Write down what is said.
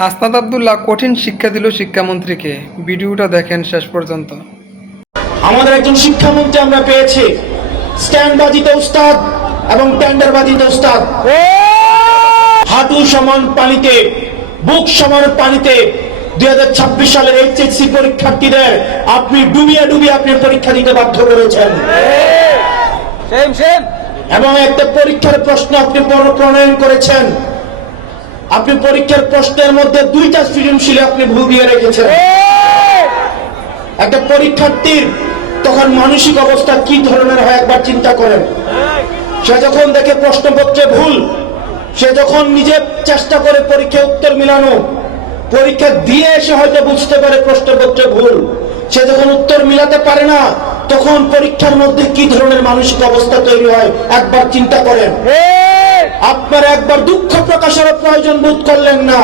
হাসনাত আব্দুল্লাহ কঠিন শিক্ষা দিল শিক্ষামন্ত্রীকে। ভিডিওটা দেখেন শেষ পর্যন্ত। আমাদের একজন শিক্ষামন্ত্রী আমরা পেয়েছি, স্ট্যান্ডবাজিতে উস্তাদ এবং টেন্ডারবাজিতে উস্তাদ। হাঁটু সমান পানিতে, বুক সমান পানিতে 2026 সালের এইচএসসি পরীক্ষার্থীদের আপনি ডুবিয়ে ডুবিয়ে আপনি পরীক্ষা দিতে বাধ্য করেছেন। এবং একটা পরীক্ষার প্রশ্ন আপনি প্রণয়ন করেছেন। আপনি পরীক্ষার প্রশ্নের মধ্যে 2টা সৃজনশীল আপনি ভুল দিয়ে রেখেছেন। একটা পরীক্ষার্থীর তখন মানসিক অবস্থা কি ধরনের হয় একবার চিন্তা করেন। সে যখন দেখে প্রশ্নপত্রে ভুল, সে যখন নিজে চেষ্টা করে পরীক্ষায় উত্তর মিলানো, পরীক্ষা দিয়ে এসে হয়তো বুঝতে পারে প্রশ্নপত্রে ভুল, সে যখন উত্তর মিলাতে পারে না, তখন পরীক্ষার মধ্যে কি ধরনের মানসিক অবস্থা তৈরি হয় একবার চিন্তা করেন। আপনারা একবার দুঃখ প্রকাশের প্রয়োজন বোধ করলেন না।